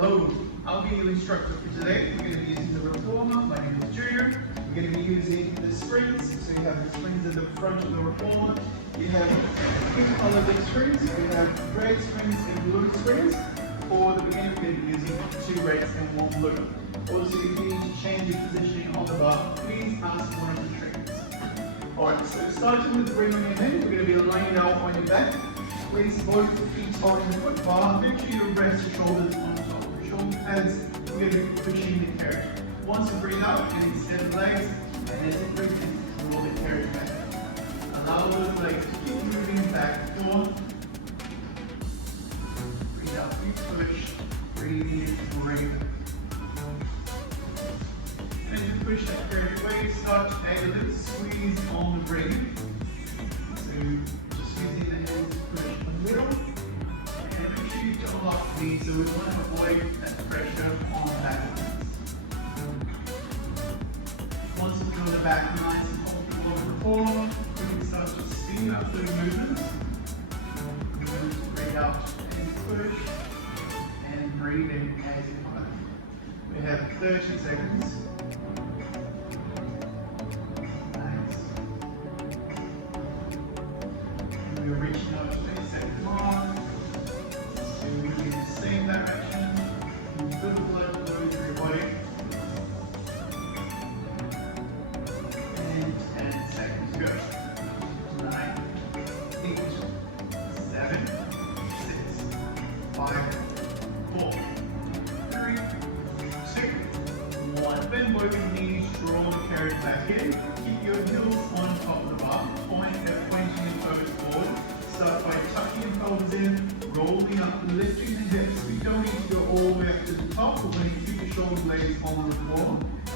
Hello, I'll be your instructor for today. We're going to be using the reformer. My name is Julio. We're going to be using the springs. So you have the springs at the front of the reformer. You have pink colored springs. You have red springs and blue springs. For the beginner, we're going to be using 2 reds and 1 blue. Also, if you need to change your positioning on the bar, please ask one of the trainers. Alright, so starting with the ring on your head, we're going to be laying out on your back. Place both feet on the foot bar. Make sure you rest your shoulders on top of your shoulder pads. We're going to be pushing the carriage. Once you breathe out, you can extend the legs, and as you breathe in, roll the carriage back. Allow those legs to keep moving back and forth. Breathe out, you push. Breathe in, breathe. And you push that carriage away, start to add a little squeeze on the ring. So just using the hands to push a little. And make sure you don't lock the knees, so we want to avoid that pressure on the back lines. Once you feel the back lines and comfortable on the form, we can start to speed up those movements. Breathe out and push. And breathe in as you come. We have 30 seconds. We're reaching out to the second mark. So we're moving in the same direction. Good blood flow through your body. And 10 seconds go. 9, 8, 7, 6, 5, 4, 3, 2, 1. Bend both your knees, draw the carriage back in. Keep your heels on top of the bar. Pointing your toes forward. Start by tucking your pelvis in, rolling up, lifting the hips. We don't need to go all the way up to the top. We're going to keep your shoulder blades on the floor.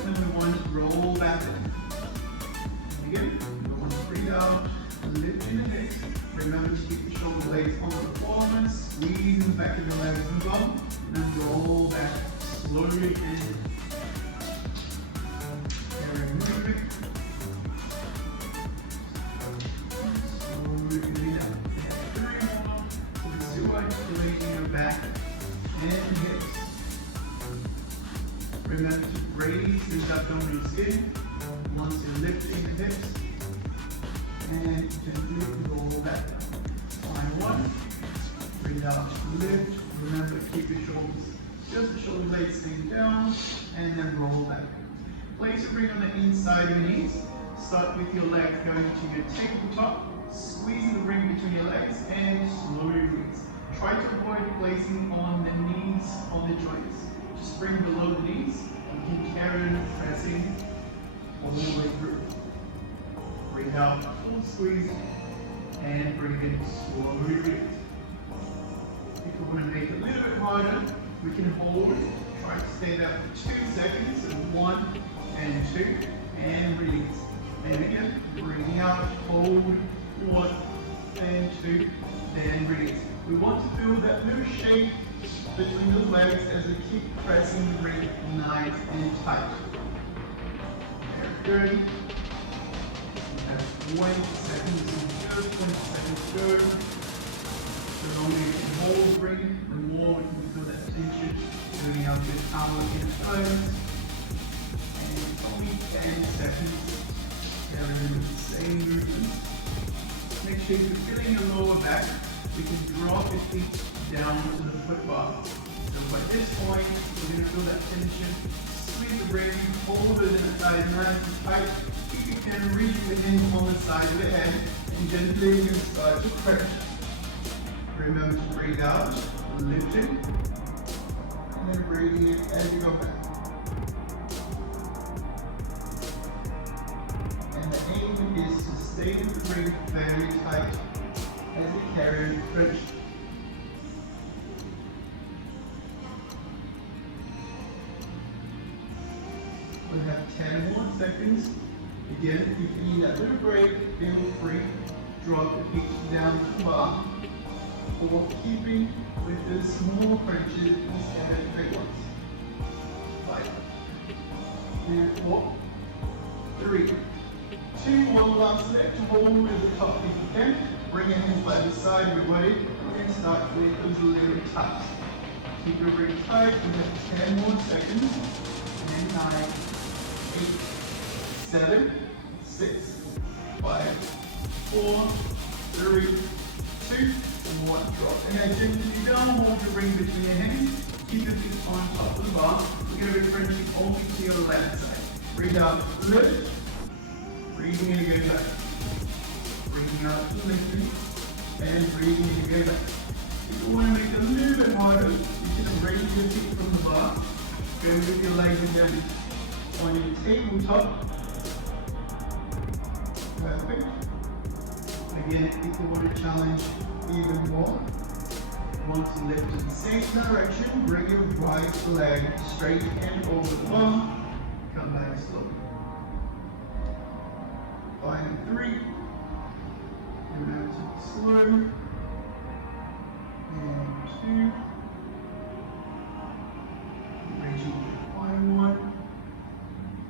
And then we want to roll back in. Again, we want to breathe out, lifting the hips. Remember to keep the shoulder blades on the floor and squeeze in the back of the legs as well. And then roll back slowly in. Carry moving. Articulating your back and hips. Remember to raise the abdominal skin once you're lifting the hips. And gently roll back down. Line 1. Breathe out, lift. Remember to keep your shoulders, just the shoulder blades staying down, and then roll back. Place a ring on the inside of your knees. Start with your legs going to your tabletop. Squeeze the ring between your legs and slowly release. Try to avoid placing on the knees on the joints. Just bring below the knees and keep carrying, pressing all the way through. Breathe out, full squeeze, and breathe in, slowly release. If we're going to make it a little bit harder, we can hold. Try to stay there for 2 seconds. So 1 and 2, and release. And again, breathing out, hold, 1 and 2, then release. We want to feel that little shape between the legs as we keep pressing the ring nice and tight. Very good. We have 20 seconds to go, 20 seconds to go. The longer you can hold the ring, the more we can feel that tension building up your power in the toes. And it's only 10 seconds. Carrying the same movement. Make sure you're feeling your lower back. You can drop your feet down to the foot bar. So by this point, we're going to feel that tension. Squeeze the ring, hold it in the side nice and tight. If you can, reach the hand on the side of the head, and gently you can start to press. Remember to breathe out, lifting, and then breathing in as you go back. And the aim is to stay with the ring very tight as you carry and stretch. We have 10 more seconds. Again, if you need that little break, feel free. Drop the feet down to the bar. Or keeping with the small crunches instead of big ones. 5, and 4, 3, 2, 1 last set. Hold with the top if you can. Bring your hands by the side of your body and start with those little taps. Keep it really tight. We have 10 more seconds. And 9, 8, 7, 6, 5, 4, 3, 2, 1. Drop. And then gently down, hold your ring between your hands. Keep your feet on top of the bar. We're going to be crunching only to your left side. Breathe out, lift. Breathing in again back. Breathing out, lifting. And breathing in again back. If you want to make it a little bit harder, you can raise your feet from the bar. Go with your legs again on your tabletop. Perfect. Again, if you want to challenge even more, once you lift in the same direction, bring your right leg straight and over the bar. Come back slowly. 5 and 3. And now take it slow. And 2. Reaching to 1.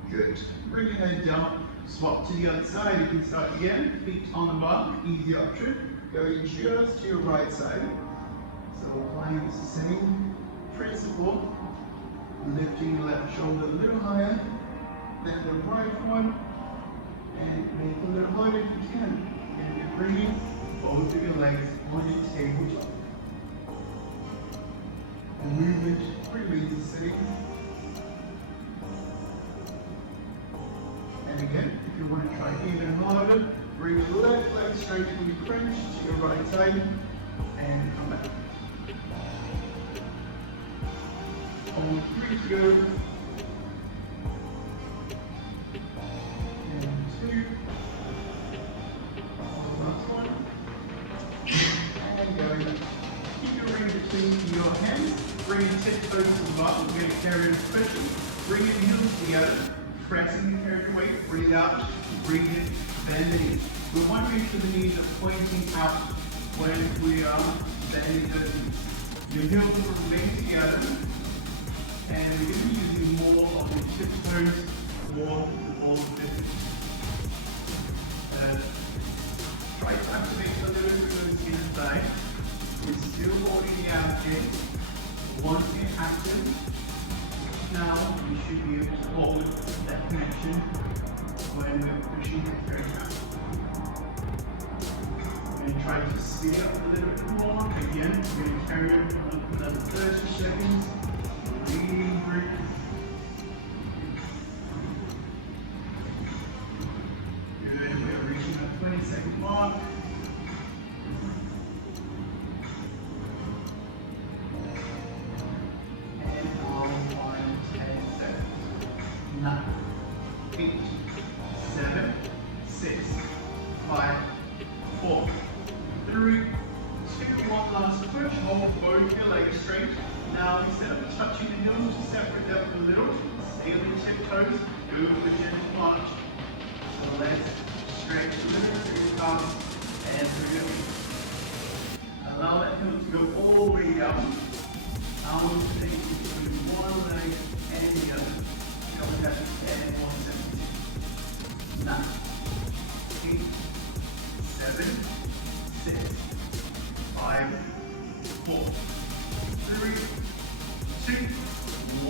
Good. Bring your head down. Swap to the other side. You can start again. Feet on the bar. Easy option. Going just to your right side. So applying the same principle. Lifting the left shoulder a little higher than the right one. And make it a little harder if you can. And you're bringing both of your legs on your tabletop. Movement remains the same. And again, if you want to try even harder, bring your left leg straight when you crunch to your right side and come back. On 3 to go. And 2. Last one. And going. Keep your ring between your hands. Bring your tiptoes to the bar. We're going to carry the pressure. Bring your heels together. Pressing the carry weight. Breathe out. Breathe in. Bend the knees. We want to make sure the knees are pointing out when we are bending the knees. Your heels will remain together. And we're going to be using more of the tiptoes, more of the try to activate a little bit of the inside. We're still holding the ab in. Once you're active, now you should be able to hold that connection when we're pushing the carry out. We're going to try to speed up a little bit more. Again, we're going to carry on for another 30 seconds. Breathing through. Good, we're reaching the 20-second mark. And on 10 seconds. 9, 8, 7, 6, 5, 4, 3, 2, 1. Last push. Hold both your legs straight. Now, instead of touching the heels, just separate them a little. Stay on your tiptoes. Go with a gentle march. So legs straight to the middle, and through your feet. Allow that heel to go all the way down. Alternate between one leg and the other. Coming back to 10 and 1 second. 9, 8, 7, 6, 5, 4, 3, 2,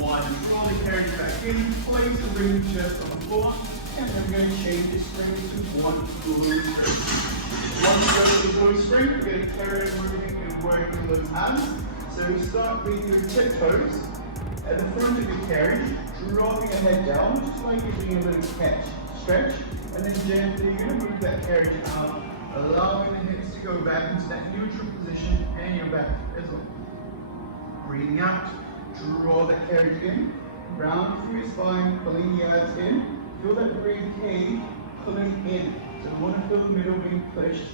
1. Draw the carriage back in, place the ring chest on the floor, and then we're going to change this spring to one glue spring. Once we go to the glue spring, we're going to carry on moving and working those hands. So we start with your tiptoes at the front of your carriage, dropping your head down, just like you're doing a little catch stretch, and then gently you're going to move that carriage out, allowing the hips to go back into that neutral position and your back as well. Breathing out, draw that carriage in, round through your spine, pulling the abs in. Feel that rib cage pulling in. So we want to feel the middle being pushed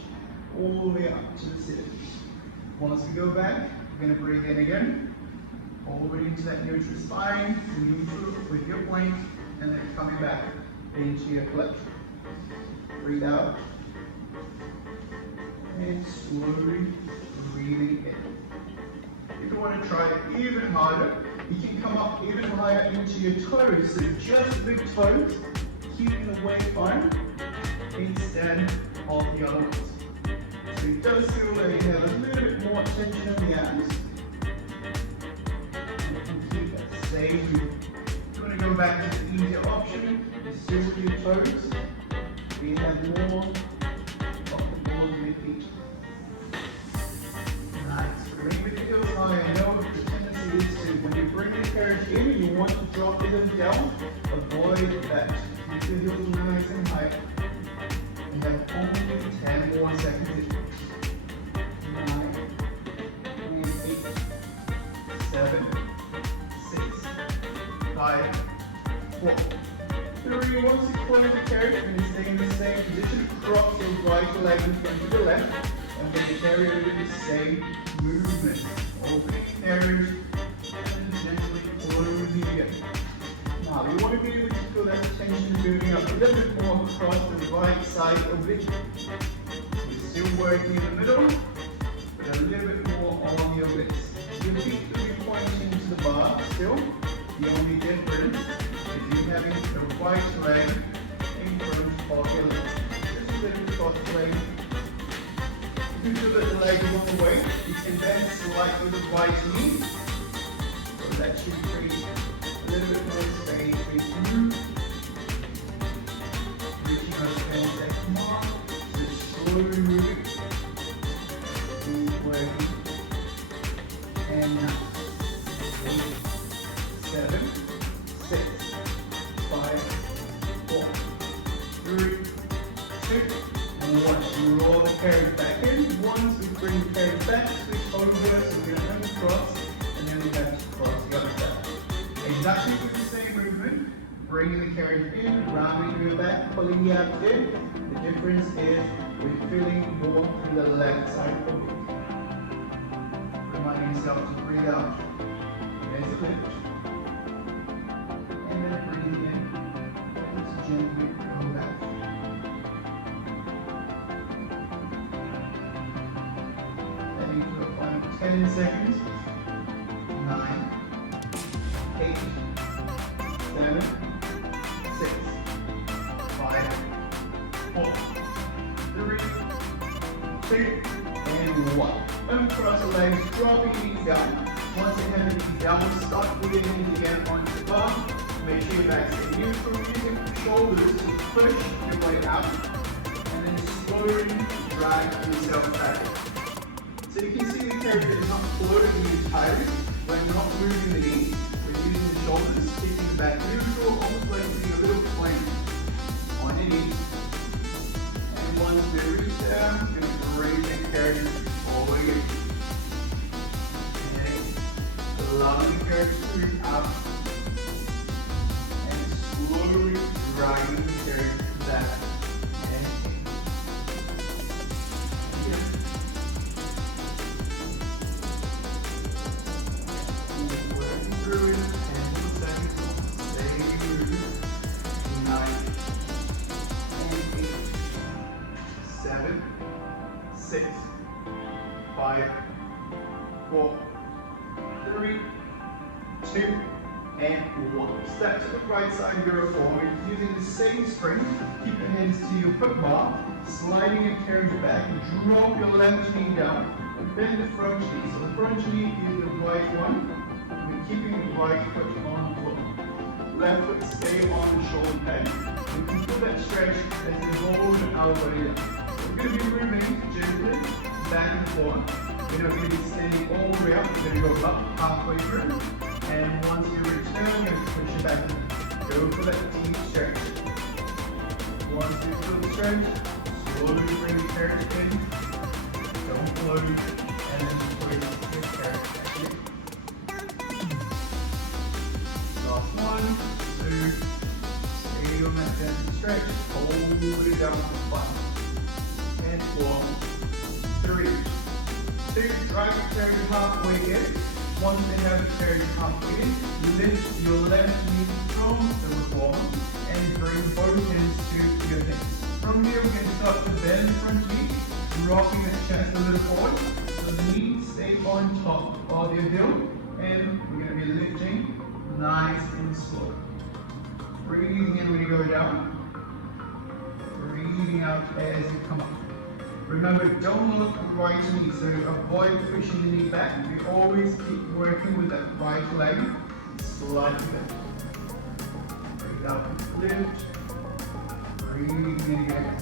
all the way up to the center. Once we go back, we're going to breathe in again, all the way into that neutral spine, neutral with your point, and then coming back into your flexion. Breathe out, and slowly breathing in. If you want to try it even harder, you can come up even higher into your toes. So just the big toes, keeping the weight on instead of the other ones. So it does feel like you have a little bit more tension in the abs. back to the easier option. You still with your toes. We have more of the ball of your feet. Nice. Bring with the heels high. I know the tendency is to, when you bring the carriage in and you want to drop the heels down, avoid that. Keep the heels nice and high. We have only 10 more seconds. 9, 8, 7, 6, 5, 4, 3. Once you close the carriage, you're going to stay in the same position. Cross your right leg in front of your left. And then you carry over the same movement. Open the carriage and gently closing again. Now, we want to be able to feel that tension building up a little bit more across the right side of it. We're still working in the middle, but a little bit more on your wrists. Your feet will be pointing to the bar still. The only difference is you having the right leg in front of your left. Just a little cross leg. If you feel that the leg is on the way, you can then slide with the right knee. So that should create a little bit more space for you. Reaching out the hands that come on. Just slowly moving. Keep working. And now. 8, 7, 6, 5, 4, 3, 2, and 1. Roll the carriage back in. Once we bring the carriage back, switch over. So we're going to uncross, and then we have to cross the other side. Exactly with the same movement. Bringing the carriage in, rounding your back, pulling the abs in. The difference is we're feeling more through the left side of it. Reminding yourself to breathe out. There's a lift. And then breathe in. And to gently come back. Heading to a final 10 seconds. 9, 8, 7, 6, 5, 4, 3, 2, and 1. Uncross the legs, dropping knees down. Once you have the knees down, start putting it again onto the bar. Make sure your back stays neutral, using the shoulders to push your way out. And then slowly drag yourself back. So you can see the carriage is not floating entirely. We're not moving the knees. We're using the shoulders, keeping the back neutral, almost like being a little plane on your knees. And once we reach down, we're going to bring the carriage all the way in. And allowing the carriage to move out. And slowly dragging the carriage back and in. Through it, 10 seconds, stay moving. 9, and 8, 7, 6, 5, 4, 3, 2, and 1. Step to the right side of your forward, using the same strength. Keep your hands to your foot bar, sliding your carriage back, drop your left knee down, and bend the front knee. So the front knee is the right one. Keeping the right foot on the floor. Left foot stay on the shoulder pad. You can feel that stretch as you roll the elbow down. We're going to be moving gently back and forth. We're not going to be standing all the way up. We're going to go up halfway through. And once you return, we're going to push it back in. Go for that deep stretch. Once you feel the stretch, slowly bring the carriage in. Don't float. And then twist the carriage back in. Last 1, 2, stay on that gentle stretch, all the way down to 5, and 4, 3, 2, drive the carriage halfway in. Once they have the carriage halfway in, lift your left knee from the reformer and bring both hands to your hips. From here we can start to bend the front knee, rocking the chest a little forward, so the knees stay on top of your heel, and we're going to be lifting nice and slow. Breathing in when you go down. Breathing out as you come up. Remember, don't look right knee, so avoid pushing the knee back. You always keep working with that right leg slightly back. up, lift, breathe in again.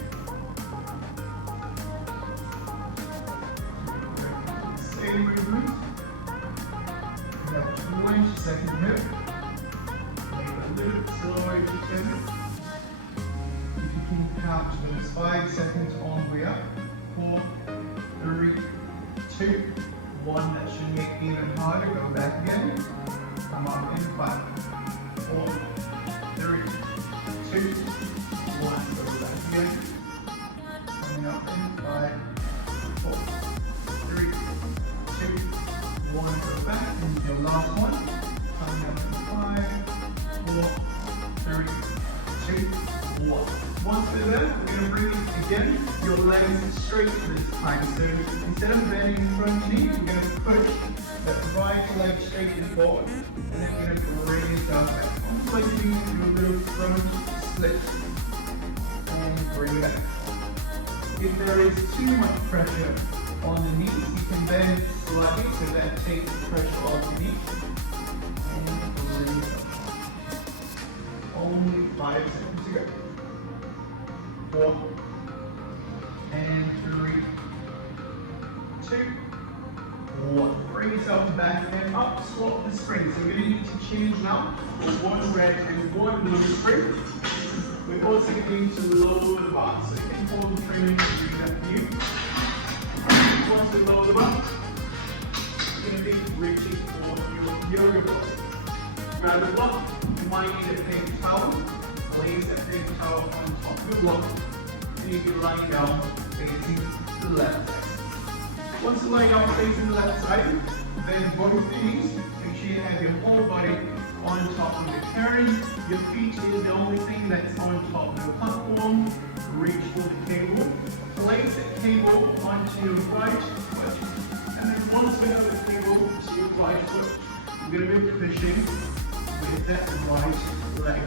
Same movement. We have 20 seconds here. Make it a little bit slower if you can. If you can count those 5 seconds all the way up. 4, 3, 2, 1. That should make it even harder. Go back again. Come up in 5, 4, 3, 2, 1. Go back again. Coming up in 5, 4, 3, 2, 1. Go back. And your last one. Coming up in 5, 4, 3, 2, 1. Once we're there, we're going to bring it again, your legs straight this time. So instead of bending in front knee, we're going to push that right leg straight and forward, and then we're going to bring it down back. Almost like you do a little front split, and bring it back. If there is too much pressure on the knees, you can bend slightly so that takes the pressure off the knees, and bring it up. Only 5 seconds to go. 4 and 3, 2, 1. Bring yourself back and up, swap the spring. So we're going to need to change now. One red and one blue spring. We're also going to need to lower the bar. So you can hold the training to do that for you. Once we lower the bar, you're going to be reaching for your yoga block. Grab the block. You might need a paper towel. Place that paper towel on top of your block, and you can lie down facing the left side. Once you lie down facing the left side, then both knees, make sure you have your whole body on top of the carry. Your feet is the only thing that's on top of the platform. Reach for the cable. Place the cable onto your right foot, and then once you have the cable to your right foot, you're going to be pushing with that right leg.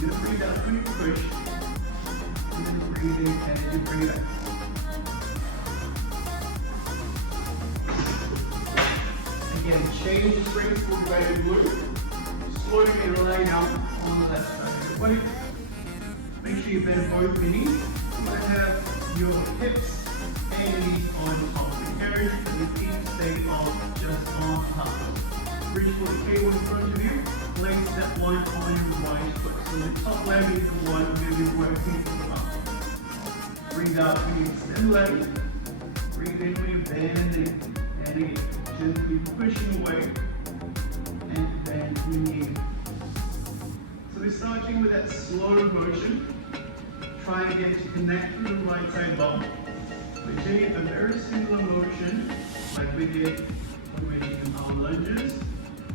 You're going to breathe out when you push. You're going to breathe in and you breathe out. Again, change the strength for the right and blue. Slowly laying out on the left side of your body. Make sure you bend both your knees. You want to have your hips and your knees on top of the carriage, and your feet stay off just on top. Reach for the cable in front of you. Place that one on your right foot. So the top leg is the one where you're working up. Breathe out when you extend leg. Breathe in when you're bending. And again, gently pushing away. And bend your knee. So we're starting with that slow motion. Try again to connect with the right side bump. We're doing a very similar motion like we did when we did our lunges.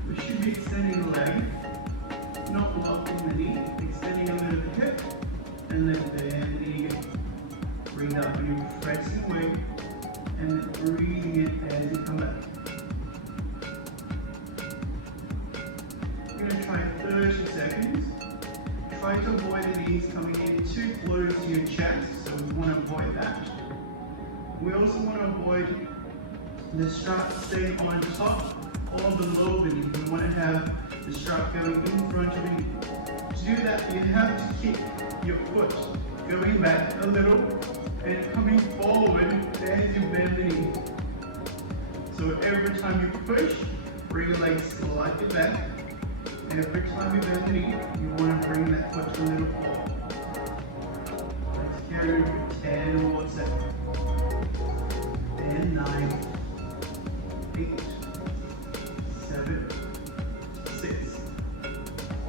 We should be extending the leg, not locking the knee, extending a little the hip, and then bending it. Breathe out when you're pressing away, and then breathing it as you come back. We're going to try 30 seconds. Try to avoid the knees coming in too close to your chest, so we want to avoid that. We also want to avoid the strap staying on top or below the knee. We want to have the strap going in front of you. To do that, you have to keep your foot going back a little and coming forward as you bend the knee. So every time you push, bring your legs slightly back. And every time you bend the knee, you want to bring that foot a little forward. Let's carry it for 10 more seconds. And 9, 8, 7, 6,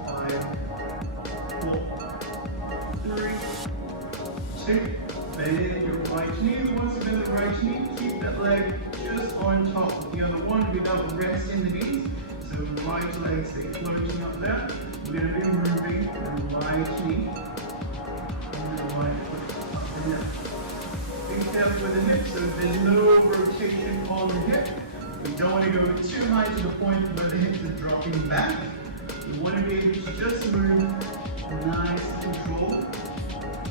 5, 4, 3, 2. Bend your right knee. Once you bend the right knee, keep that leg just on top of the other one without resting the knees. So right leg stay floating up there. We're going to be moving the right knee and the right foot up and down. Be careful with the hip, so there's no rotation on the hip. We don't want to go too high to the point where the hips are dropping back. You want to be able to just move nice control,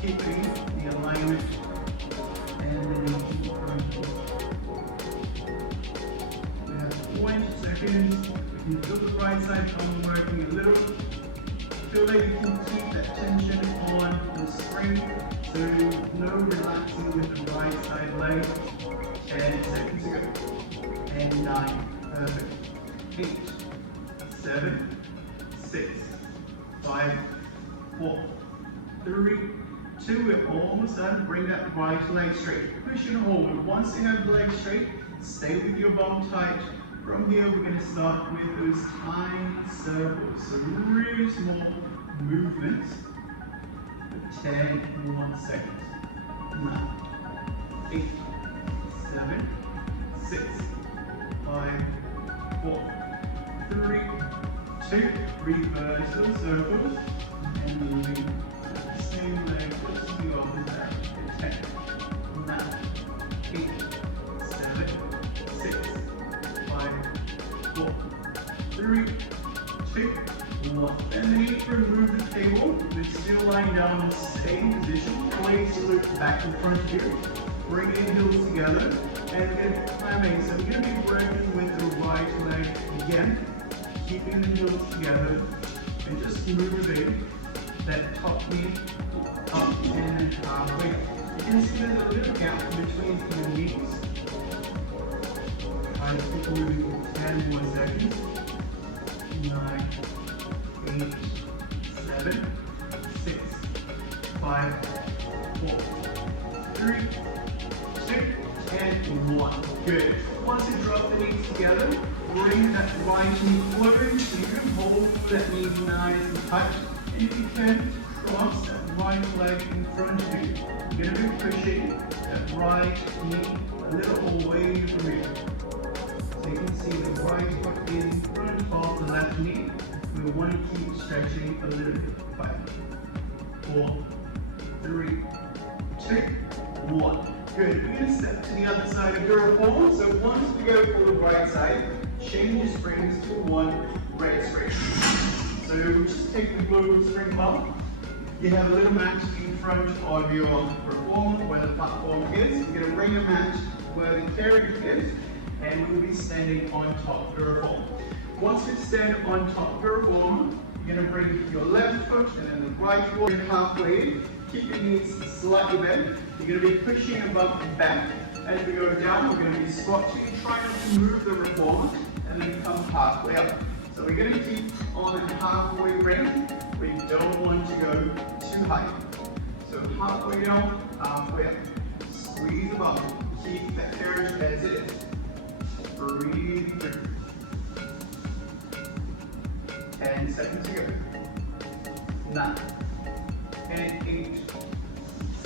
keeping the alignment and the knee going. We have 20 seconds. You can feel the right side arm working a little. feel like you can keep that tension on the spring, so no relaxing with the right side leg. 10 seconds to go. And 9, perfect. 8, 7, 6, 5, 4, 3, 2, we're almost done. Bring that right leg straight. Push and hold. Once you have the leg straight, stay with your bum tight. From here, we're going to start with those tiny circles. So really small movements for 10 more seconds. 9, 8, 7, 6, 5, 4, 3, 2, reverse those circles, and leave the same leg just to the opposite side. 10, 9, 8, 7, 6, 5, 4, 3, 2, 1. Bend the knee, remove the table, but still lying down in the same position. Place loop back in front of you. Bring your heels together, and we're going to climbing. So we're going to be working with the right leg again, keeping the heels together, and just moving that top knee up and halfway. You can see there's a little gap between your knees. I keep moving for 10 more seconds. 9, 8, 7, 6, 5, 4, 3, 2, and 1. Good. Once you drop the knees together, bring that right knee forward. So you can hold that knee nice and tight. And if you can, cross that right leg in front of you. You're going to be pushing that right knee a little away from you. So you can see the right foot in front of the left knee. We want to keep stretching a little bit. 5, 4, 3, 2, 1. Good. We're going to step to the other side of your forward. So once we go for the right side, change your springs to one right spring. So just take the global spring up. You have a little mat in front of your reformer where the platform is. You're going to bring your mat where the carriage is, and we'll be standing on top of the reformer. Once you stand on top of the reformer, you're going to bring your left foot and then the right foot halfway. Keep your knees slightly bent. You're going to be pushing above and back. As we go down, we're going to be squatting, trying to move the reformer, and then come halfway up. So we're going to keep on a halfway range. We don't want to go too high. So halfway down, halfway up. Squeeze above. Keep that carriage as it is. Breathe through. 10 seconds to go. 9, 8,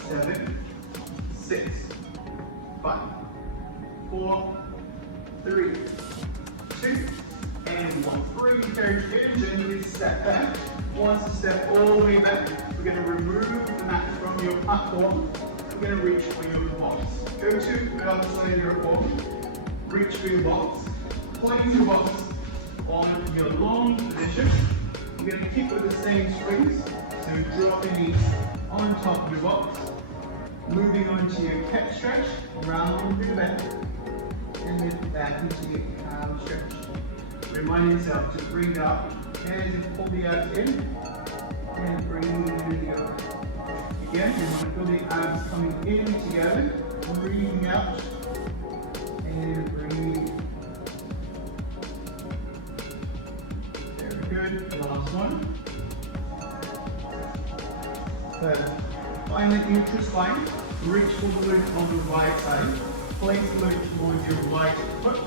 7, 6, 5, 4, 3, 2, and 1. Bring the carriage in, gently step back. Once you step all the way back, we're going to remove the mat from your platform. We're going to reach for your box. Go to the other side of your form. Reach for your box. Place your box on your long position. You're going to keep with the same strings. So drop your knees on top of your box. Moving on to your cat stretch, round the back, and then back into your calf stretch. Remind yourself to breathe out as you pull the abs in, and bring the up. Again, you want to feel the abs coming in together, breathing out, and breathe. Very good. Last one. Good. Find that neutral spine. Reach for the glute on the right side. Place the glute towards your right foot.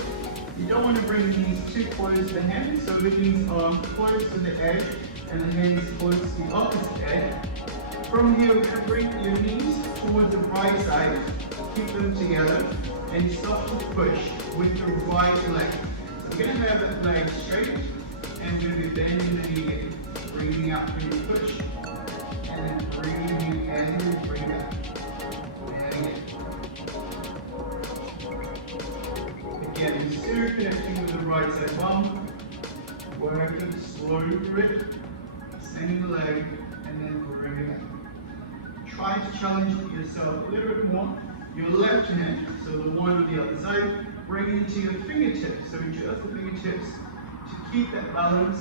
You don't want to bring the knees too close to the hands, so the knees are close to the edge and the hands close to the opposite edge. From here, we're going to bring your knees towards the right side, keep them together, and start to push with the right leg. So we're going to have that leg straight, and we're going to be bending the knee in. Breathing out when you push, and then breathing as you bring back. Again, still connecting with the right side bum, working slowly through it, extending the leg, and then bringing it back. Try to challenge yourself a little bit more. Your left hand, so the one on the other side, bring it to your fingertips. So adjust the fingertips to keep that balance.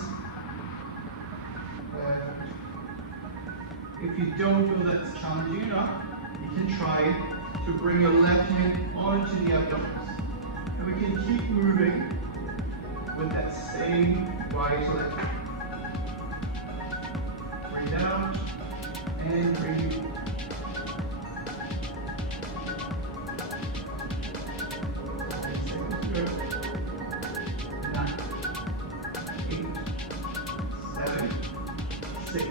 If you don't feel that's challenging enough, you can try to bring your left hand onto the abdominals. And we can keep moving with that same right leg. Breathe out and breathe. 9, 8, 7, 6,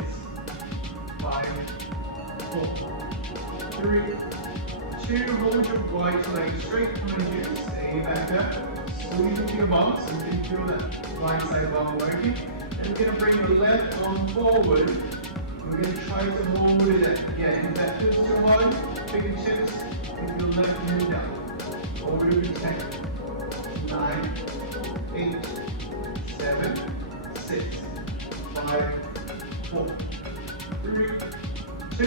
5, 4, 3, 2. Hold your right leg straight behind you. Stay back there. Squeeze into your bum so you can feel that right side bum working. And we're going to bring your left arm forward. We're going to try to hold it in. Again, if that feels too hard, take a chance with your left hand down. Over to 10, 9, 8, 7, 6, 5, 4, 3, 2,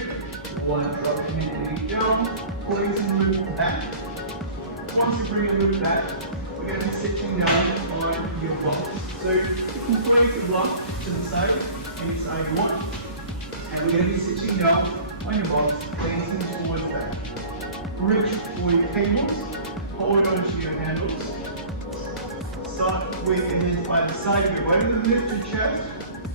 1. Drop your hand down. Place and move back. Once you bring your move back, we're going to be sitting down on your block. So you can place the block to the side, any side you want. And we're going to be sitting down on your box, facing towards back. Reach for your cables, hold on to your handles. Start with your hands by the side of your body, lift your chest,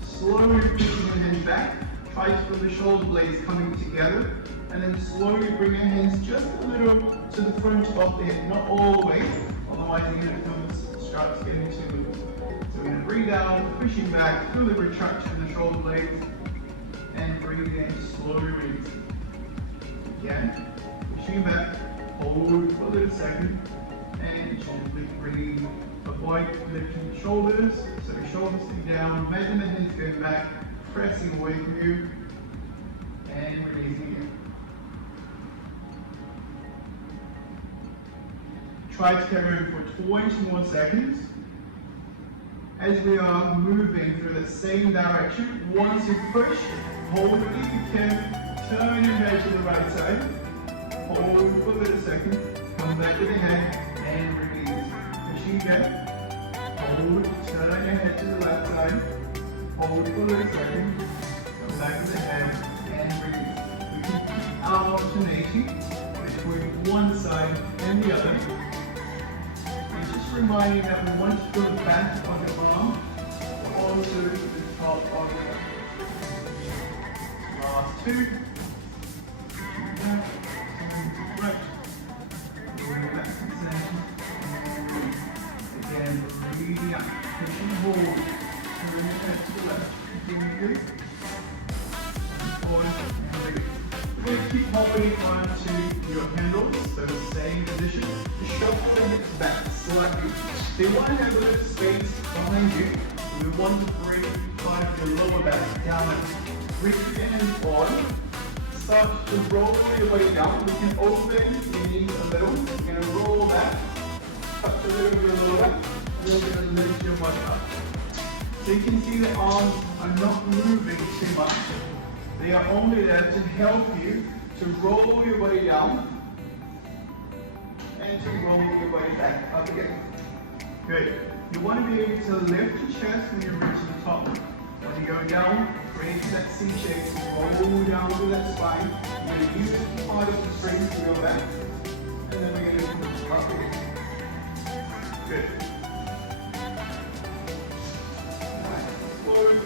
slowly pushing your hands back. Try to feel the shoulder blades coming together. And then slowly bring your hands just a little to the front of the head, not all the way, otherwise you're going to start getting too loose. So we're going to breathe down, pushing back, feel the retraction in the shoulder blades, and breathe in, slowly release. Again, pushing back, hold for a little second, and gently breathe. Avoid lifting the shoulders, so the shoulders stay down, imagine the hands going back, pressing away from you, and releasing again. Try to carry on for 20 more seconds. As we are moving through the same direction, once you push, hold it if you can, turn your head to the right side, hold for a little second, come back to the head, and release. Pushing again, hold, turn your head to the left side, hold for a little second, come back to the head, and release. We can keep alternating between one side and the other. Reminding that we want to go back on the arm, also to the top of the arm. Last 2. Back, right. Bring back to center. Again, breathing up, push and hold. Turn your head to the left. Continue. Forward and release. We're going to keep holding on to your handles, so same position. The shoulder hips back slightly. So you want to have a little space behind you. We want to bring part of your lower back down. Reach your hands forward. Start to roll your way down. We can open your knees a little. You're going to roll back. Touch a little bit of your lower back. And then we're going to lift your butt up. So you can see the arms are not moving too much. They are only there to help you to roll your body down and to roll your body back up again. Good. You want to be able to lift your chest when you reach the top. When you go down, create that C shape, roll down to that spine. You're going to use part of the strings to go back, and then we're going to come up again. Good. Nice. Forward.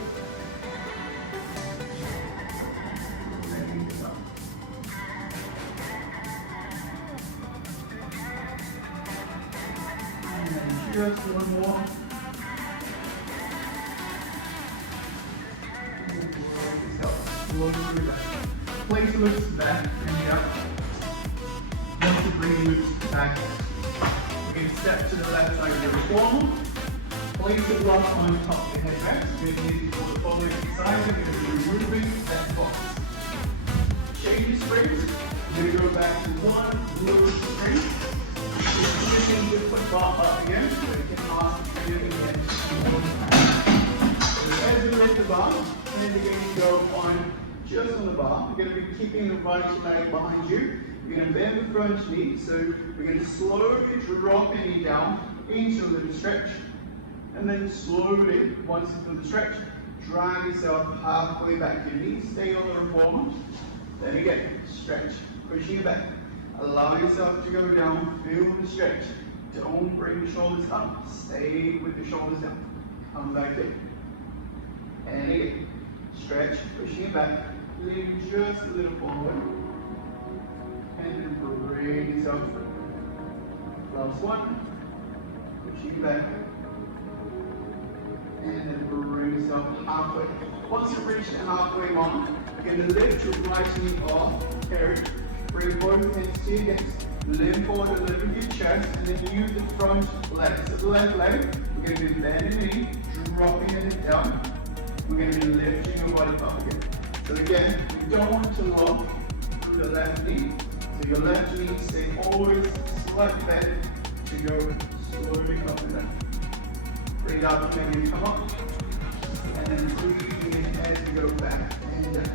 Just one more. Slowly back. Place looks back and up. Once you bring your loops back, you can step to the left side of your reform. Place the block on top of the head back. You're going to need to pull the following side. You're going to be removing that box. Change your springs. You're going to go back to one low spring. Pushing your foot bar up again, so you can ask you again. So as you lift the bar, then you're going to go on just on the bar. You're going to be keeping the right leg behind you. You're going to bend the front knee, so we're going to slowly drop your knee down into a little stretch. And then slowly, once you feel the stretch, drag yourself halfway back. Your knees stay on the reformer. Then again, stretch, pushing it back. Allow yourself to go down, feel the stretch. Don't bring the shoulders up, stay with the shoulders down. Come back in. And again, stretch, pushing it back, lean just a little forward. And then bring yourself through. Last one, pushing it back. And then bring yourself halfway. Once you've reached the halfway mark, you're going to lift your right knee off, carry, bring both hands to your hips, lean forward a little bit your chest, and then use the front leg. So the left leg, we're going to be bending the knee, dropping it down. We're going to be lifting your body up again. So again, you don't want to lock through the left knee. So your left knee stay always slightly bent to go slowly up and down. Bring up, maybe come up, and then breathe in as you go back and down.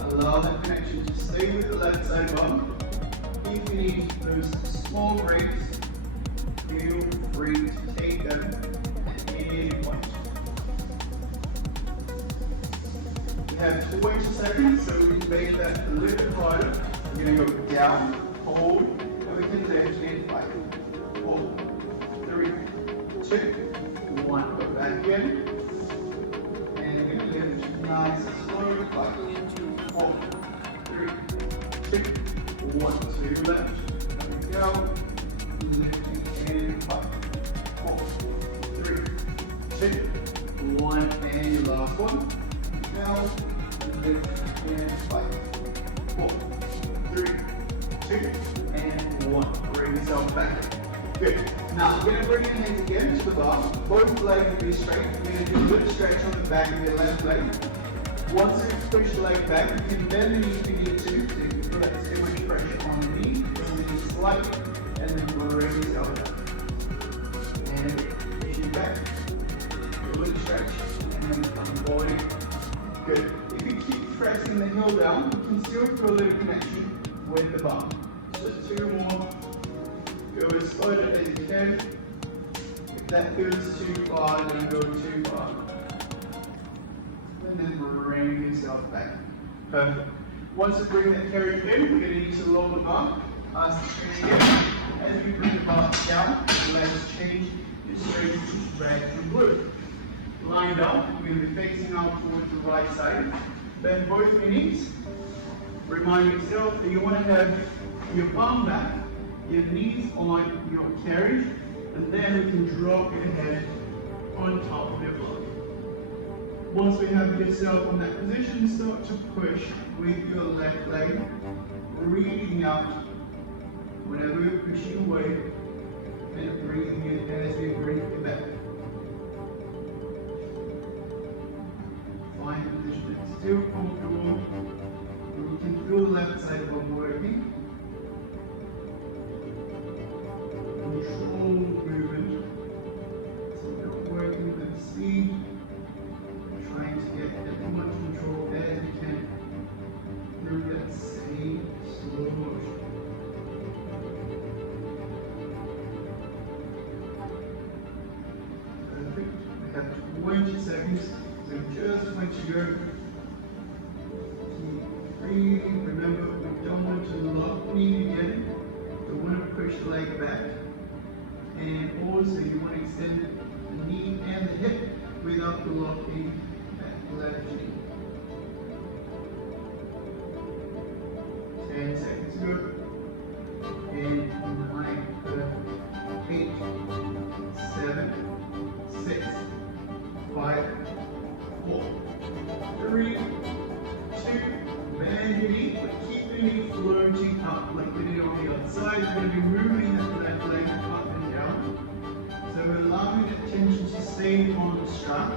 Allow that connection to stay with the left side bum. If you need those small breaks, feel free to take them at any point. We have 20 seconds, so we can make that a little bit harder. We're going to go down, hold, and we can lift in 5, 4, 3, 2, 1. Go back in. And we're going to lift nice and slow. 5, 4, 3, 2, 1. To the left. There we go. Lifting in 5, 4, 3, 2, 1. And your last one. Now, lift in 5, 4, 3, 2, and 1. Bring yourself back. Good. Now, we're going to bring your hands again to the bar. Both legs will be straight. We're going to do a little stretch on the back of your left leg. Once you push the leg back, you can bend the knee if you need to. So you can feel that too much pressure on the knee. Bring the knee slightly, and then bring yourself down. And push it back. Do a little stretch, and then come body. Good. If you keep pressing the heel down, you can still feel a little connection with the bar. Just 2 more. Go as slow as you can. If that feels too far, don't go too far. And then bring yourself back. Perfect. Once you bring that carry in, we're going to need to lower the bar. Again. As we bring the bar down, the legs change. Your straight, red, and blue. Lined up, we're going to be facing out towards the right side. Bend both your knees. Remind yourself that you want to have your palm back, your knees on your carriage, and then we can drop your head on top of your block. Once we have yourself in that position, start to push with your left leg, breathing out whenever you're pushing away, and breathing in as we bring it back. Find a position that's still comfortable. You can feel the left side of them working. Control movement. So we're working with the speed, trying to get as much control as we can through that same slow motion. Perfect. We have 20 seconds. So just want to go. Keep breathing. Remember, we don't want to lock the knee again. We want to push the leg back. And also you want to extend the knee and the hip without locking that left knee. 10 seconds to go. And 9, 8, 7, 6, 5, 4, 3, 2, bend your knee, but keep the knee floating up like we did on the other side. We're going to be moving that left leg up and down. So we're allowing that tension to stay on the strap.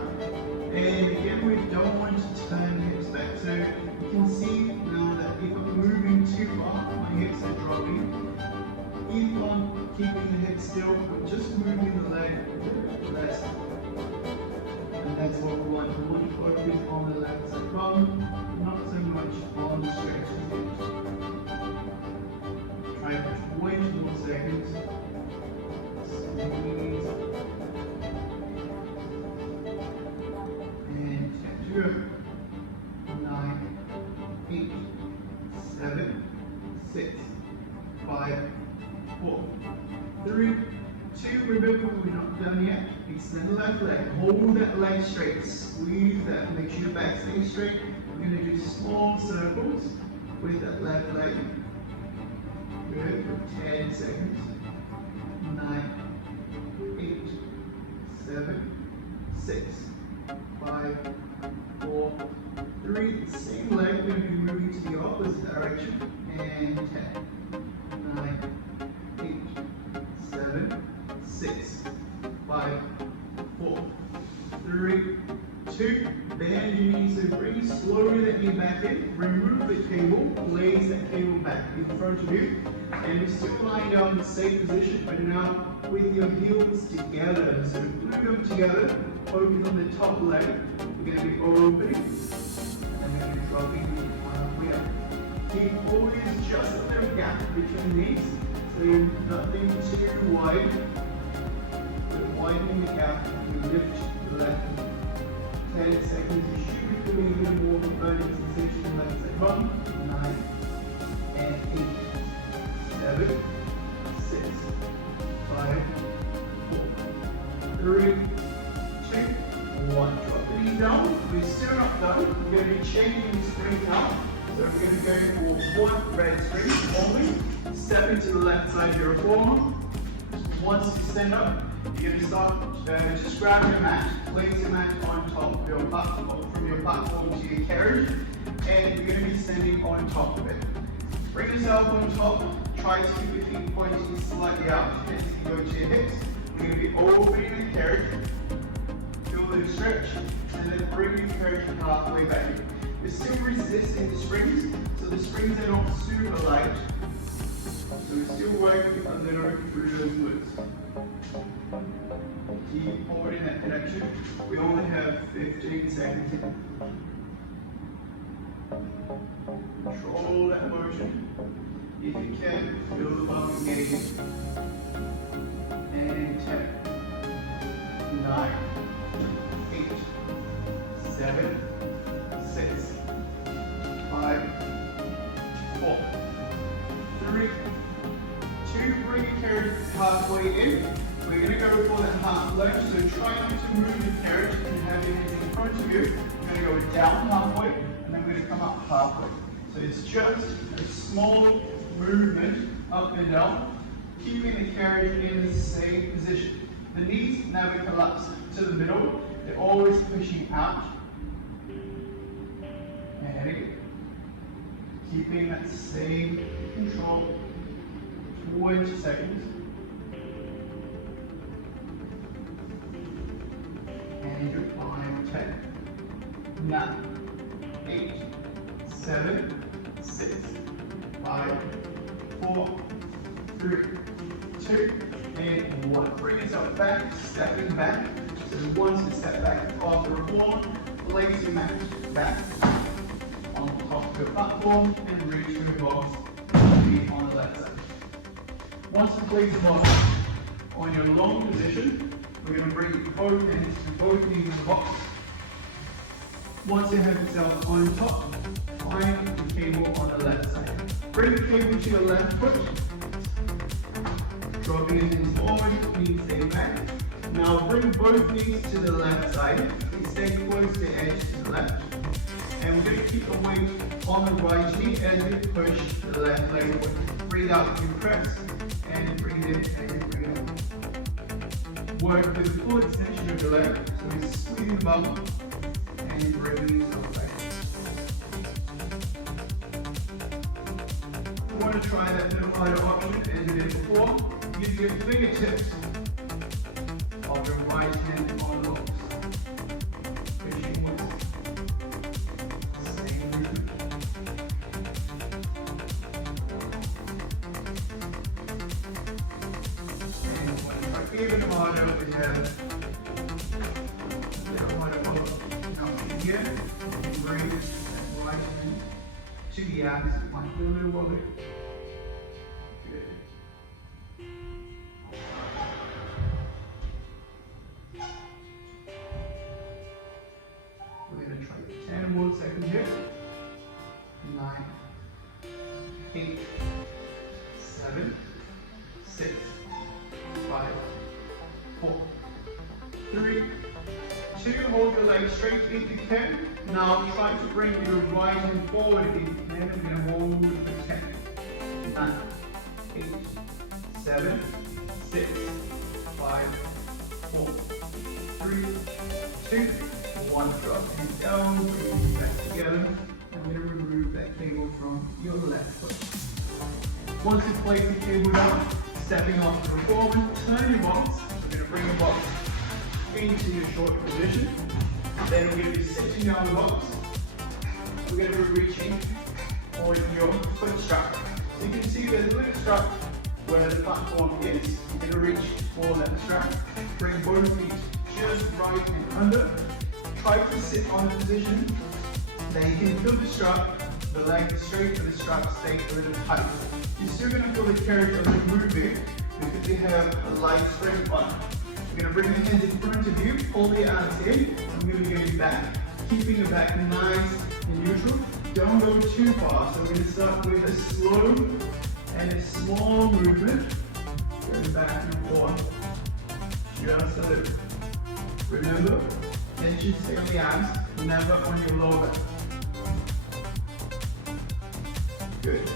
And again, we don't want to turn the hips back. So you can see now that if I'm moving too far, my hips are dropping. If I'm keeping the hips still, I'm just moving the leg less. And that's what we want. We want to focus on the left side bum, not so much on the stretch. Try for 20 more seconds. Squeeze. And 10, 9, 8, 7, 6, 5, 4, 3, 2. Remember, we're not done yet. Extend the left leg. Hold that leg straight. Squeeze that. Make sure your back stays straight. We're going to do small circles with that left leg. Good. For 10 seconds. 9, 8, 7, 6, 5, 4, 3. Same leg. We're going to be moving to the opposite direction. And 10, 9, 8, 7, 6, 5, 4, 3, 2. Bend your knees. So bring slowly that knee back in. Remove the cable. Place that cable back in front of you. And we're still lying down in the same position, but now with your heels together. So glue them together. Focus on the top leg. We're going to be opening. And then we're dropping halfway up. Keep always just a little gap between the knees. So nothing too wide. Widening the gap, we lift the left. 10 seconds, you should be feeling a little more of a burning sensation in the left side. 1, 9, and 8, 7, 6, 5, 4, 3, 2, 1. Drop the knee down. We're still not done. We're going to be changing the spring out. So we're going to go for one red spring only. Step into the left side of your reformer. Once you stand up, you're going to start, just grab your mat, place your mat on top of your platform, from your platform to your carriage, and you're going to be standing on top of it. Bring yourself on top, try to keep your feet pointing slightly out as you go to your hips. We're going to be opening the carriage, do a little stretch, and then bring your carriage halfway back. You're still resisting the springs, so the springs are not super light. So we're still working under through those glutes. Keep forward in that direction. We only have 15 seconds. Control that motion. If you can, feel the bump engaging. And 10, 9, 8, 7, 6, 5, 4, 3, 2. Bring your carriage halfway in. We're going to go for that half lunge, so try not to move the carriage and have your hands in front of you. We're going to go down halfway, and then we're going to come up halfway. So it's just a small movement up and down, keeping the carriage in the same position. The knees never collapse to the middle, they're always pushing out. And again, keeping that same control. 20 seconds. And you're 5, 10, 9, 8, 7, 6, 5, 4, 3, 2, and 1. Bring yourself back, stepping back. So once you step back off the reformer, place your mat back on top of your platform and reach your box feet on the left side. Once you place the box on your long position, we're going to bring both hands to both knees in the box. Once you have yourself on top, find the cable on the left side. Bring the cable to your left foot. Dropping your hands forward, knees stay back. Now bring both knees to the left side. Please stay close to the edge to the left. And we're going to keep the weight on the right knee as we push the left leg away. Breathe out, you press, and breathe in and you breathe out. Work with the full extension of the leg, so we squeeze the bum and bring yourself back. If you want to try that little harder option as you did before, use your fingertips of your right hand on the box. Pushing once. Same movement. And when you are even harder, we have a little harder pull-up. Now from here, you can bring that right hand to the abs. Might feel a little wobbly. Good. 2, hold your legs straight if you can. Now try to bring your right hand forward if you can. I'm going to hold for 10, 9, 8, 7, 6, 5, 4, 3, 2, 1. Drop it down, bring it back together. I'm going to remove that cable from your left foot. Once you place the cable down, stepping off to the forward, turn your box. We're going to bring your box into your short position. Then we're going to be sitting down the box. We're going to be reaching on your foot strap. So you can see there's a little strap where the platform is. You're going to reach for that strap. Bring both feet just right and under. Try to sit on a position. Then you can feel the strap, the leg is straight, but the strap stays a little tight. You're still going to feel the carriage a little moving because you have a light strength on. You're going to bring the hands in front of you, pull the arms in. I'm going to go back, keeping the back nice and neutral. Don't go too far. So we're going to start with a slow and a small movement. Going back and forth. Just a little. Remember, tension stay on the arms, never on your lower back. Good.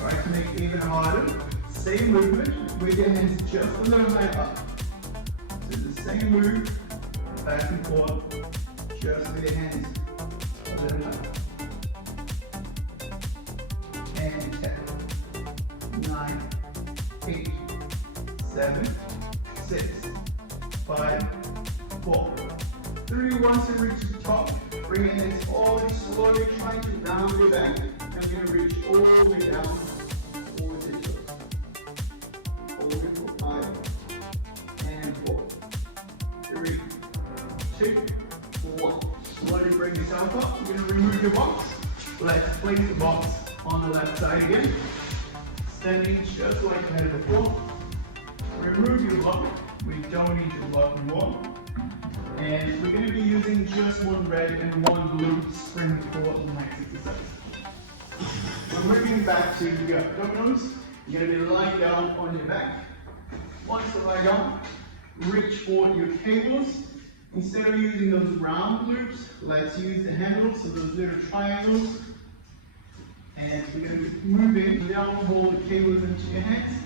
Try to make it even harder. Same movement with your hands just a little higher up. So the same move, back and forth, just with your hands a little higher. And 10, 9, 8, 7, 6, 5, 4, 3. Once you reach the top, bring your hands forward, slowly trying to round your back. And you're going to reach all the way down towards your toes. Hold it for 5 and 4, 3, 2, 1. Slowly bring yourself up. You're going to remove your box. Let's place the box on the left side again. Standing just like I had before. Remove your block. We don't need your block anymore. And we're going to be using just one red and one blue spring for the next exercise. We're moving back to your abdominals. You're going to be lying down on your back. Once you lie down, reach for your cables. Instead of using those round loops, let's use the handles, so those little triangles. And we're going to be moving down, hold the cables into your hands.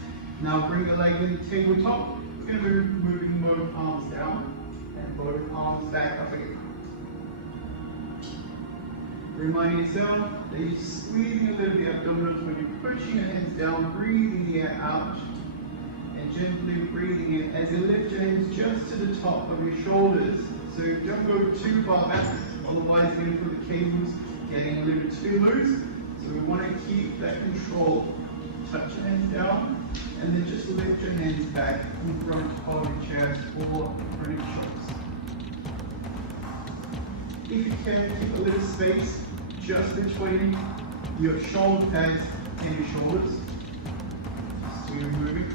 Now bring the leg in the tabletop. We're going to be moving both arms down and both arms back up again. Remind yourself that you're squeezing a little bit abdominals when you're pushing your hands down, breathing the air out, and gently breathing in as you lift your hands just to the top of your shoulders. So don't go too far back, otherwise you're going to feel the cables getting a little bit too loose. So we want to keep that control. Touch your hands down, and then just lift your hands back in front of your chest or front of your shoulders. If you can, keep a little space just between your shoulder pads and your shoulders. So you're moving.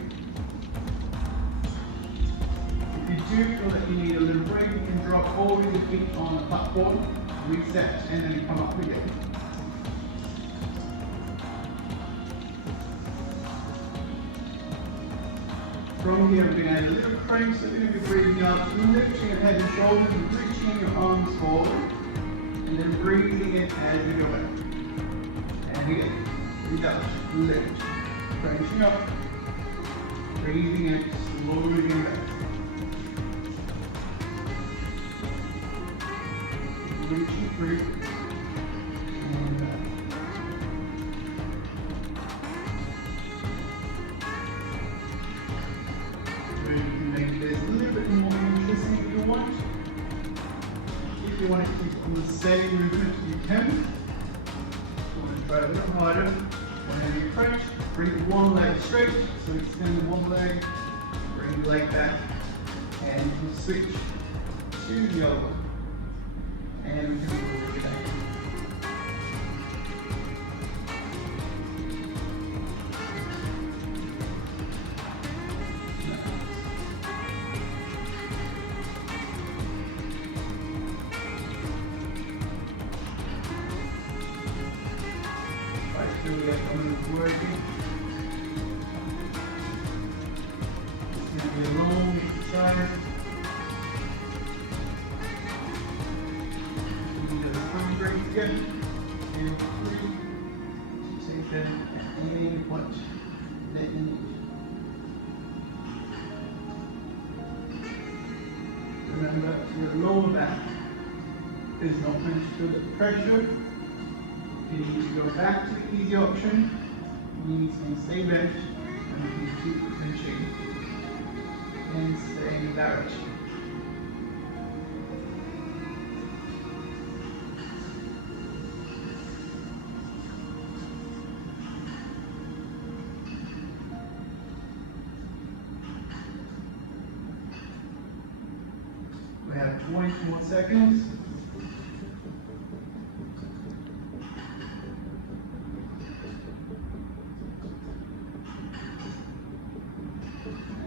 If you do feel that you need a little break, you can drop all your feet on the platform, reset, and then come up again. From here, we're going to add a little crank, so we're going to be breathing out, lifting your head and shoulders, reaching your arms forward, and then breathing in as you go back. And again, breathe out, lift, crunching up, breathing in, slowly moving back. Reaching through, and back. If you want to keep on the same movement, you can. If you want to try a little harder, whenever you crunch, bring one leg straight, so extend one leg, bring the leg back, and you switch to the other one. And we can move it back. Really working. It's going to be a long exercise. again. Feel free to take them at any point that you need. Remember, your lower back is not meant to feel the pressure. If you need to go back to the easy option, you need to stay benched and you can keep benching in the same direction. We have 20 more seconds.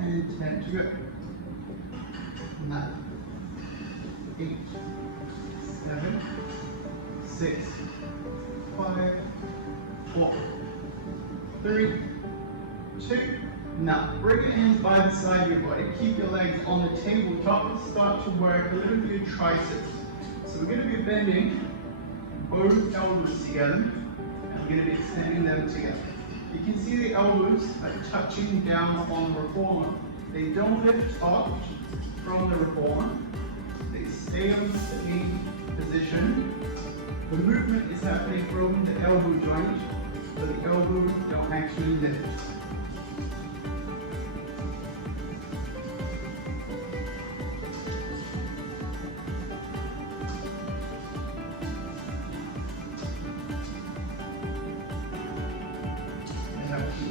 And 10 to go. 9, 8, 7, 6, 5, 4, 3, 2. Now, bring your hands by the side of your body. Keep your legs on the tabletop and start to work a little bit of your triceps. So we're going to be bending both elbows together and we're going to be extending them together. You can see the elbows are touching down on the reformer. They don't lift up from the reformer. They stay on the same position. The movement is happening from the elbow joint, but the elbow don't actually lift.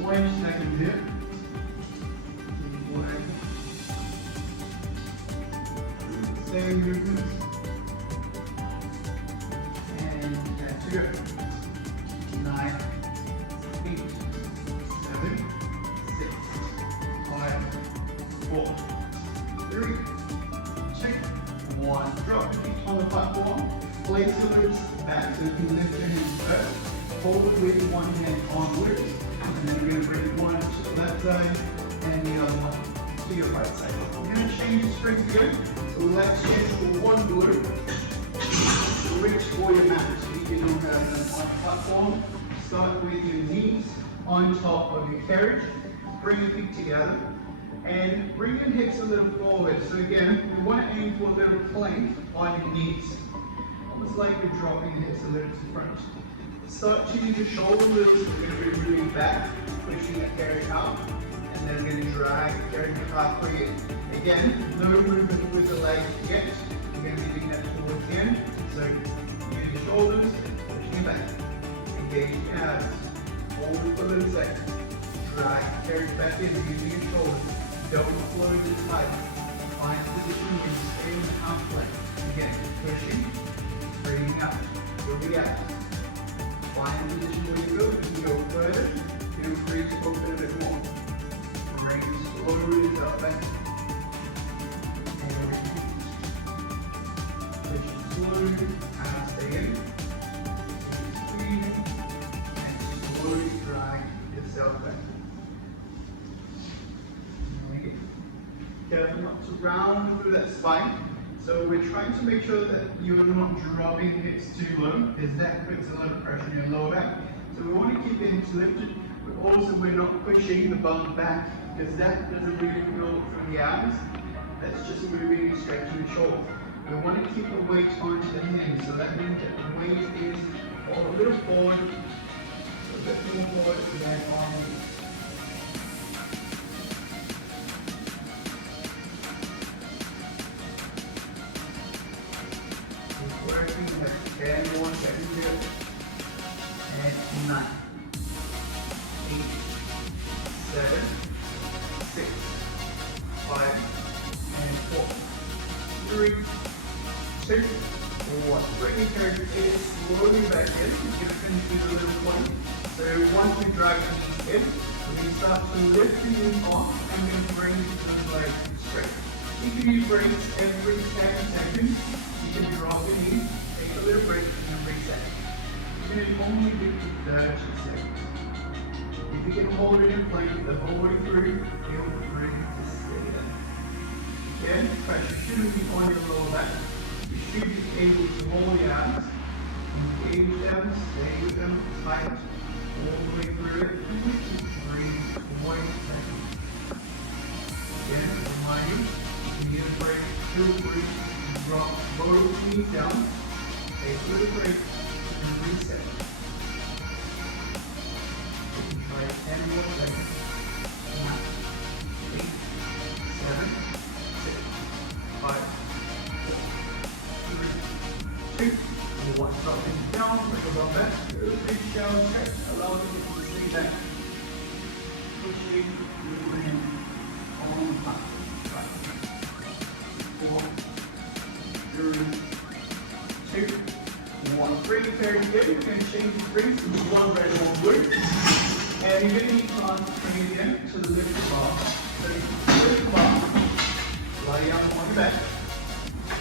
One second here. Same movement. And that's to go. 9, 8, 7, 6, 5, 4, 3, 2, 1. Drop your feet on the platform. Place the glutes back so you can lift your hands first. Hold it with one hand on glutes. And then we're going to bring one to the left side and the other one to your right side. We're going to change the strength again. So let's change for one glute. Reach for your mat. If you don't have them on the platform, start with your knees on top of your carriage. Bring your feet together and bring your hips a little forward. So again, we want to aim for a little plank on your knees. Almost like you're dropping your hips a little to the front. Start to use your shoulder lifts. We're going to be moving back, pushing the carriage out, and then we're going to drag the carriage halfway in. Again, no movement with the legs yet. We're going to be doing that towards the end. So use your shoulders, pushing it back. Engage your abs. Hold it for a little second. Drag the carriage back in using your shoulders. Don't float it tight. Find a position where you stay in the half plank. Again, pushing, bringing up. Here we go. Find a position where you can go further, increase open a bit more. Bring slowly up back. And repeat. Push slowly, and stay in. Squeeze, and slowly drag yourself back. Careful not to round through that spine. So we're trying to make sure that you're not dropping hips too low, because that puts a lot of pressure on your lower back. So we want to keep the hips lifted, but also we're not pushing the bum back, because that doesn't really feel from the abs. That's just moving and stretching the shoulder. We want to keep the weight onto the hands, so that means that the weight is a little forward, a bit more forward than on the knees. Working at 10 more seconds here. And 9, 8, 7, 6, 5, and 4, 3, 2, 1. Bring your carriage slowly back in. You're going to finish with a little point. So once you drag the knees in, we're going to start to lift the knees off and we're going to bring the legs straight. You can use breaks every 10 seconds. You can drop the knees, take a little break, and reset. You can only do 30 seconds. If you can hold it in place the whole way through, feel free to stay there. Again, pressure shouldn't be on your lower back. You should be able to hold your abs, engage stay with them, tight, all the way through it. Breathe, one second. Again, remind you, you need a break, feel free, drop both knees down, take a little break, and reset. You can try 10 more seconds. 9, 8, 7, 6, 5, 4, 3, 2, 1. Drop it down, bring it up back. Big shower stretch, allow you to stay back. Pushing, moving on back. 4, 3, 2, 1. Bring it very good. You can change the breath to one red, one blue. And you're going to need to bring it again to the lift bar. So you lift the bar, lie down on your back.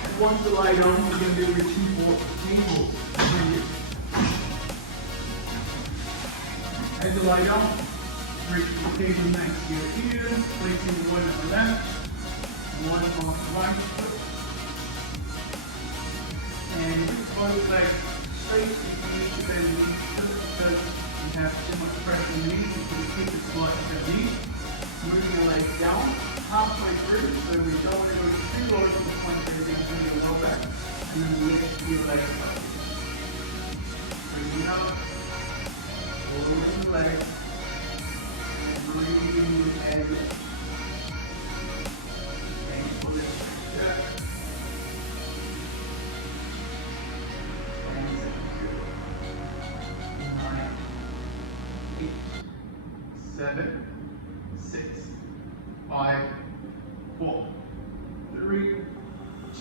And once you lie down, you're going to do your 2-4 tables. As you lie down, reach the table next to your ears, placing one on the left, one on the right foot. And both legs straight. You need to bend the knees just because you have too much pressure in the knees. You can keep it slight at the knees. Moving your legs down halfway through, so we don't want to go too low to the point where you're going to bring your low back, and then lift your legs up. Breathing out, holding the legs, breathing your head, and pull it back. And 7, 6, 5, 4, 3,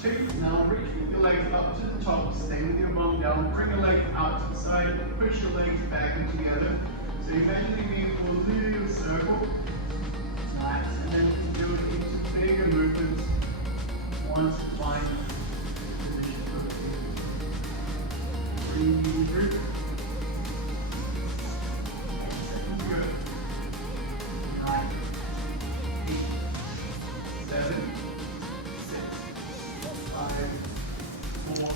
2. Now reach with your legs up to the top, stay with your bum down, bring your legs out to the side, push your legs back in together. So eventually be able to do your circle. Nice. And then you can do it into bigger movements once you find the position. Breathe through. Good. 9, 8, 7, 6, 5, 4,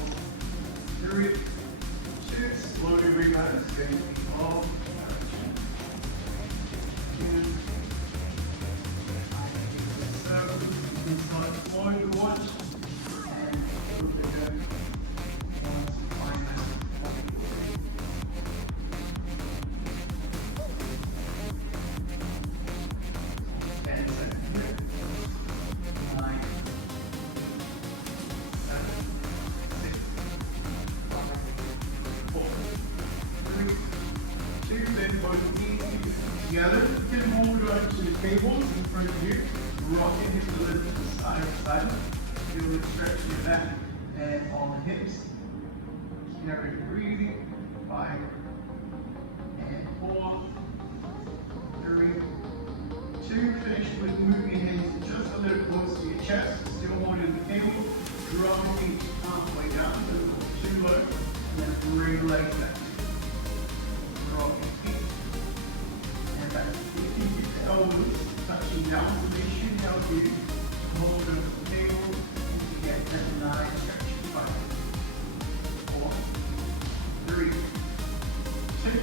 3, 2. Slowly bring that straight off. Together, you can hold on to the tables in front of you, rocking hips a little to the side to side. Feel the stretch in your back and on the hips. Carry breathing. 5 and 4, 3, 2. Finish with moving your hands just a little close to your chest. Still holding the table. Drop your feet halfway down, so too low, and then bring your legs back. Drop your feet. Back. You can keep the elbows touching down, so they should help you hold on to the table to get that nice stretch. 5, 4, 3, 2,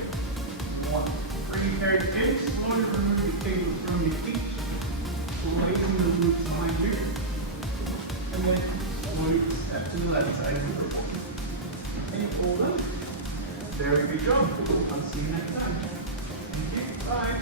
1. Bring your carry the hips, slowly remove the table from your feet, straighten the glutes behind you, and then slowly step to the left side of the foot. And hold on. Very good job. I'll see you next time. Thank you. Bye.